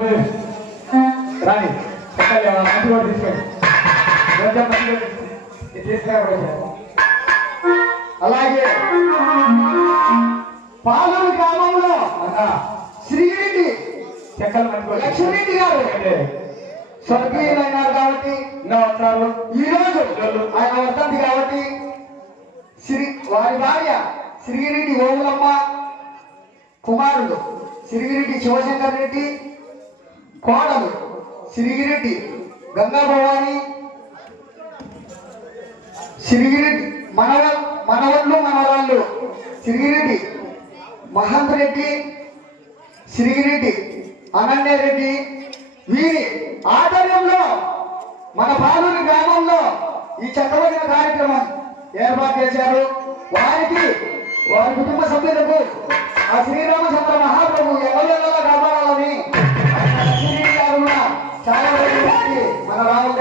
రాని మంచి కూడా తీసుకెళ్ళి తీసుకురా. అలాగే పాలూరు గ్రామంలో శ్రీరెడ్డి లక్ష్మీరెడ్డి గారు స్వర్గీయులైనారు కాబట్టి ఈ రోజు ఆయన వర్తంతి కాబట్టి వారి భార్య శ్రీరెడ్డి ఓములమ్మ, కుమారుడు శ్రీరెడ్డి శివశంకర్ రెడ్డి, కోడలు శ్రీరెడ్డి గంగా భవాని, శ్రీరెడ్డి మనవళ్ళు మనవరాళ్ళు శ్రీరెడ్డి మహంత్ రెడ్డి, శ్రీరెడ్డి అనన్యరెడ్డి వీరి ఆధ్వర్యంలో మన పాలూరు గ్రామంలో ఈ చక్కవైన కార్యక్రమం ఏర్పాటు చేశారు. వారికి వారి కుటుంబ సభ్యులకు ఆ శ్రీరామచంద్ర మహాప్రభు ఎవరెల్లా కాపాడాలని చాలా మన రాములు